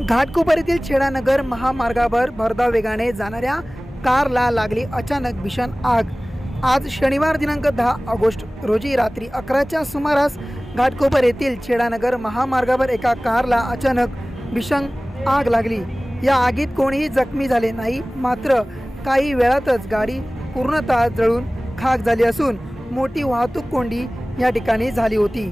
घाटकोपर येथील छेडानगर महामार्गावर भरधाव वेगाने जाणाऱ्या कारला लागली अचानक भीषण आग। आज शनिवार दिनांक 10 ऑगस्ट रोजी रात्री 11च्या सुमारास घाटकोपर येथील छेडानगर महामार्गावर एका कारला अचानक भीषण आग लागली। या आगीत कोणीही जखमी झाले नाही, मात्र काही वेळातच गाडी पूर्णतः जळून खाक झाली असून मोठी वाहतूक कोंडी या ठिकाणी झाली होती।